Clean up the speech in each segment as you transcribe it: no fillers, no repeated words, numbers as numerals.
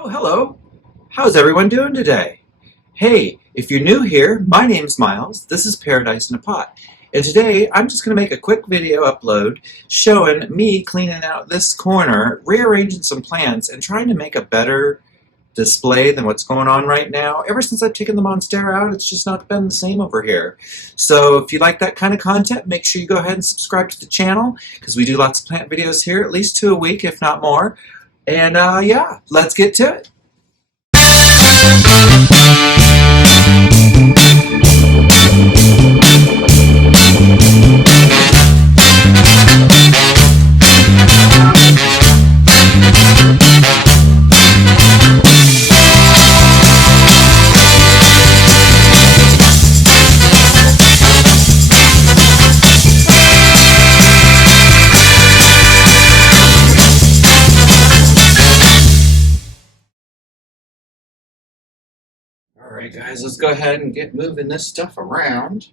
Oh, hello. How's everyone doing today? Hey, if you're new here, my name's Miles. This is Paradise in a Pot. And today I'm just going to make a quick video upload showing me cleaning out this corner, rearranging some plants, and trying to make a better display than what's going on right now. Ever since I've taken the Monstera out, it's just not been the same over here. So if you like that kind of content, make sure you go ahead and subscribe to the channel because we do lots of plant videos here, at least 2 a week, if not more. And yeah, let's get to it. Alright guys, let's go ahead and get moving this stuff around.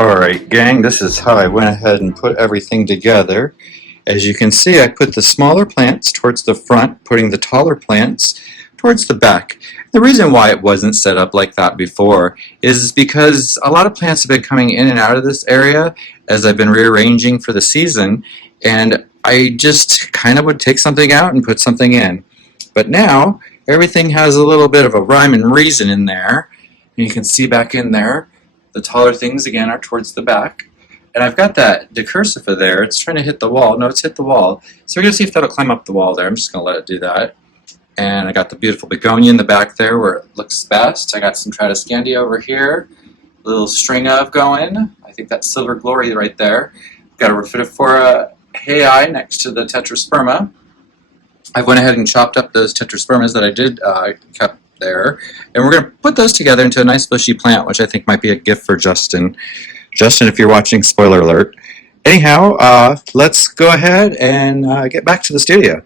Alright gang, this is how I went ahead and put everything together. As you can see, I put the smaller plants towards the front, putting the taller plants towards the back. The reason why it wasn't set up like that before is because a lot of plants have been coming in and out of this area as I've been rearranging for the season, and I just kind of would take something out and put something in. But now, everything has a little bit of a rhyme and reason in there. And you can see back in there, the taller things again are towards the back. And I've got that decursiva there. It's trying to hit the wall. No, it's hit the wall. So we're going to see if that'll climb up the wall there. I'm just going to let it do that. And I got the beautiful begonia in the back there where it looks best. I got some Tradescandia over here. A little string of going. I think that's Silver Glory right there. Got a Rhaphidophora Hei next to the Tetrasperma. I went ahead and chopped up those Tetraspermas that I did kept there. And we're going to put those together into a nice bushy plant, which I think might be a gift for Justin. Justin, if you're watching, spoiler alert. Anyhow, let's go ahead and get back to the studio.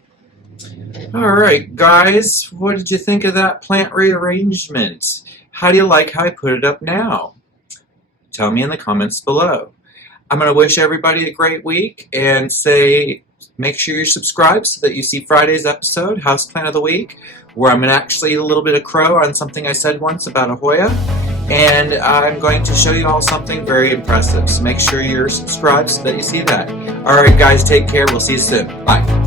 Alright guys, what did you think of that plant rearrangement? How do you like how I put it up now? Tell me in the comments below. I'm going to wish everybody a great week and say make sure you're subscribed so that you see Friday's episode, Houseplant of the Week, where I'm going to actually eat a little bit of crow on something I said once about a Hoya. And I'm going to show you all something very impressive. So make sure you're subscribed so that you see that. Alright guys, take care. We'll see you soon. Bye.